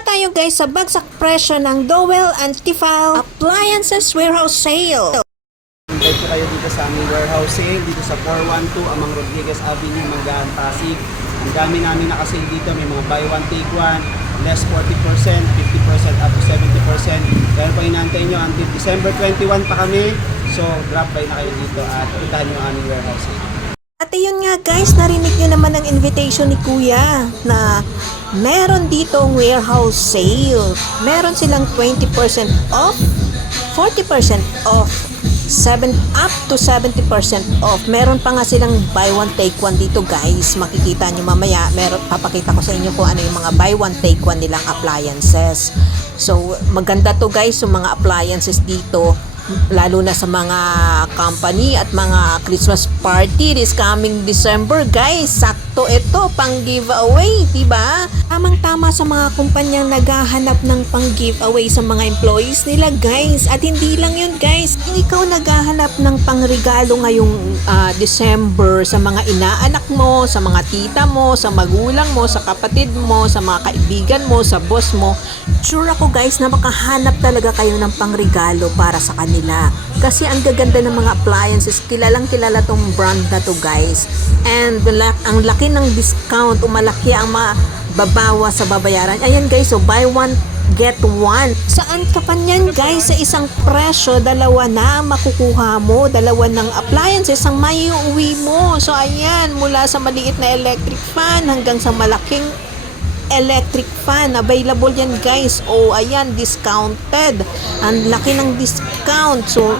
tayo guys sa bagsak presyo ng Dowel Antifoul Appliances Warehouse Sale. Invite ko kayo dito sa aming warehouse sale dito sa 412 Amang Rodriguez Avenue, Manggahan, Pasig. Ang dami namin nakasale dito, may mga buy one take one, less 40%, 50% up to 70%. Kaya pa inaantay nyo until December 21 pa kami. So drop by na kayo dito at puntahan nyo ang aming warehouse sale. At ayun nga guys, narinig nyo naman ang invitation ni Kuya na meron ditong warehouse sale. Meron silang 20% off, 40% off, up to 70% off. Meron pa nga silang buy one take one dito guys. Makikita nyo mamaya, papakita ko sa inyo kung ano yung mga buy one take one nilang appliances. So maganda to guys, yung mga appliances dito, lalo na sa mga company at mga Christmas party this coming December guys. Sakto ito pang giveaway, diba? Tamang-tama sa mga kumpanyang naghahanap ng pang giveaway sa mga employees nila guys. At hindi lang yun guys, kung ikaw naghahanap ng pang regalo ngayong December sa mga inaanak mo, sa mga tita mo, sa magulang mo, sa kapatid mo, sa mga kaibigan mo, sa boss mo, sure ako guys na makahanap talaga kayo ng pang regalo para sa kanila. Kasi ang gaganda ng mga appliances, kilalang kilala tong brand na to guys. And ang laki ng discount, umalaki ang mababawa sa babayaran. Ayan guys, so buy one get one. Saan ka pa niyan guys? Sa isang presyo, dalawa na makukuha mo. Dalawa ng appliances ang maiuwi mo. So ayan, mula sa maliit na electric fan hanggang sa malaking electric fan, available yan guys. Oh ayan, discounted. Ang laki ng discount. So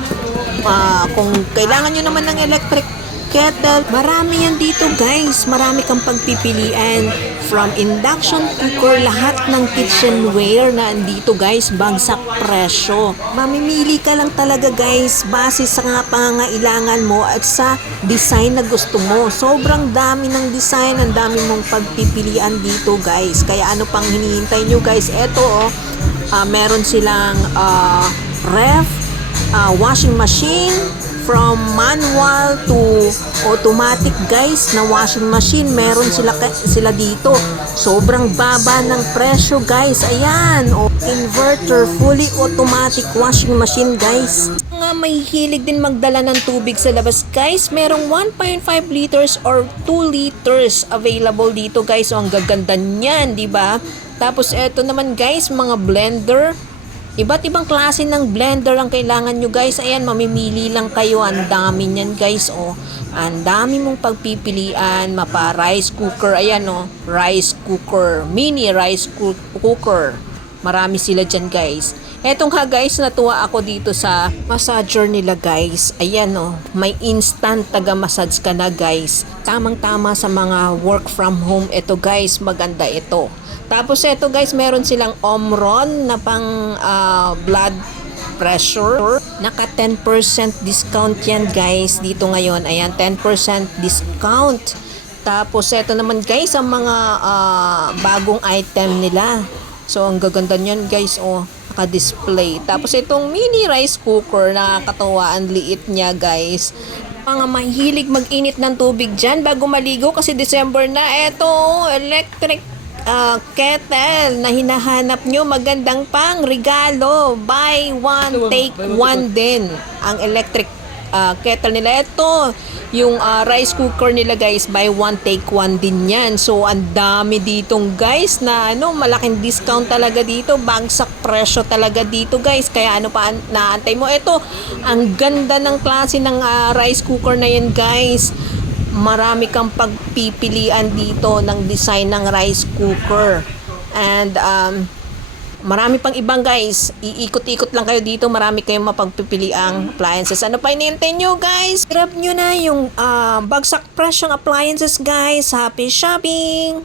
kung kailangan nyo naman ng electric kettle, marami yan dito guys. Marami kang pagpipilian, from induction cooker, lahat ng kitchenware na andito guys, bagsak presyo. Mamimili ka lang talaga guys base sa pangangailangan mo at sa design na gusto mo. Sobrang dami ng design, ang dami mong pagpipilian dito guys. Kaya ano pang hinihintay nyo guys? Eto meron silang ref, washing machine, from manual to automatic guys na washing machine. Meron sila dito. Sobrang baba ng presyo guys. Ayan, inverter, fully automatic washing machine guys. Nga may hilig din magdala ng tubig sa labas guys, merong 1.5 liters or 2 liters available dito guys. So ang gaganda niyan, di ba? Tapos eto naman guys, mga blender. Iba't ibang klase ng blender ang kailangan nyo guys. Ayan, mamimili lang kayo. Ang dami nyan guys. Ang dami mong pagpipilian. Mapa rice cooker. Ayan rice cooker. Mini rice cooker. Marami sila dyan guys. Etong guys, natuwa ako dito sa massager nila guys. Ayan may instant taga-massage ka na guys. Tamang-tama sa mga work from home. Ito guys, maganda ito. Tapos eto guys, meron silang Omron na pang blood pressure. Naka 10% discount yan guys dito ngayon. Ayan, 10% discount. Tapos eto naman guys, ang mga bagong item nila. So ang gaganda niyan guys, naka-display. Tapos itong mini rice cooker, nakakatawa, ang liit niya guys. Mga mahilig mag-init ng tubig dyan bago maligo kasi December na. Eto, electric kettle na hinahanap nyo, magandang pang regalo. Buy one take one din ang electric kettle nila. Ito yung rice cooker nila guys, buy one take one din yan. So ang dami ditong guys na malaking discount talaga dito, bagsak presyo talaga dito guys. Kaya ano pa naantay mo? Ito, ang ganda ng klase ng rice cooker na yan guys. Marami kang pagpipilian dito ng design ng rice cooker. And marami pang ibang guys. Iikot-ikot lang kayo dito. Marami kayong mapagpipiliang appliances. Ano pa hinihintay nyo guys? Grab nyo na yung bagsak presyong appliances guys. Happy shopping!